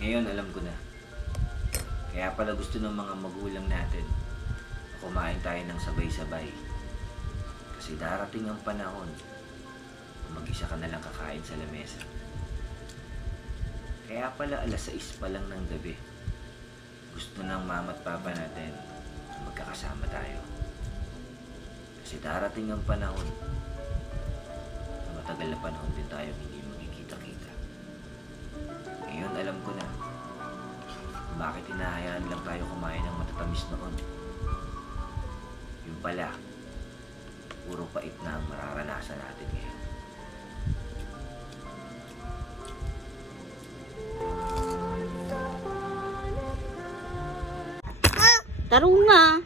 Ngayon alam ko na. Kaya pala gusto ng mga magulang natin na kumain tayo ng sabay-sabay. Kasi darating ang panahon na mag-isa ka na lang kakain sa lamesa. Kaya pala alas 6 pa lang ng gabi. Gusto ng mama at papa natin na magkakasama tayo. Kasi darating ang panahon na matagal na panahon din tayo hindi magkikita-kita. Ngayon alam ko na bakit hinahayaan lang tayo kumain ng matatamis noon. Yung pala, puro pait na ang mararanasan natin ngayon. Tarunga.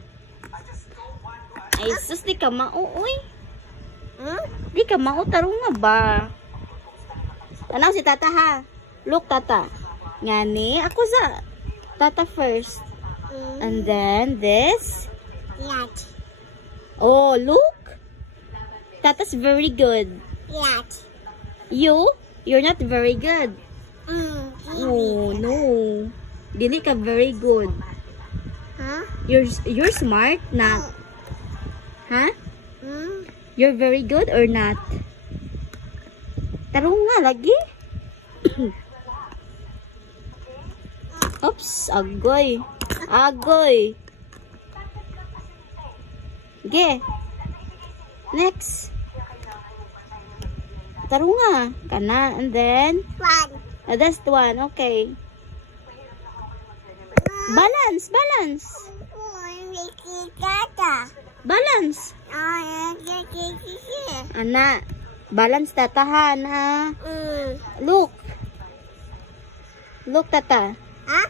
Ay, sus, di ka mauoy. Di ka mau, tarunga ba? Tanaw si tata ha. Look, tata. Ngani, ako sa tata first. And then, this. Yak. Oh, look. Tata's very good. Yak. You're not very good. Oh, no. Dili ka very good. Huh? You're smart, not. Huh? You're very good or not? Tarunga lagi. Oops, agoy. Agoy. Okay. Next. Tarunga. Kana, and then? One. That's the one, okay. Balance, balance. Balance. Ana, balance tatahan ha. Look. Look tata. Huh?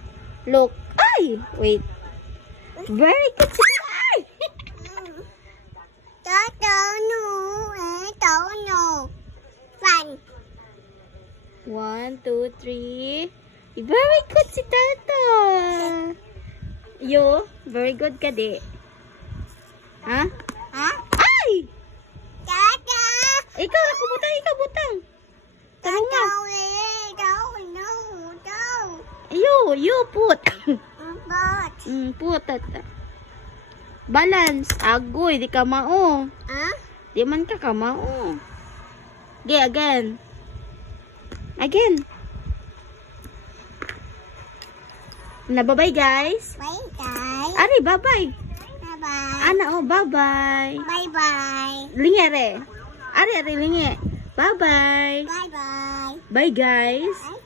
Look. Ay, wait. Very good. Ay! One. 1, 2, 3. Very good si tata. Very good ka di. Ha? Huh? Ay! Tata. Ikaw na butang, ikaw butang. Tarunga. You put. Put tata. Balance. Agoy, di ka mao. Di man ka mao. Okay, again. Again. Na bye-bye guys. Bye guys. Ari, bye-bye. Bye-bye. Ana, oh, bye-bye. Bye-bye. Linge re. Ari, linge. Bye-bye. Bye-bye. Bye guys. Bye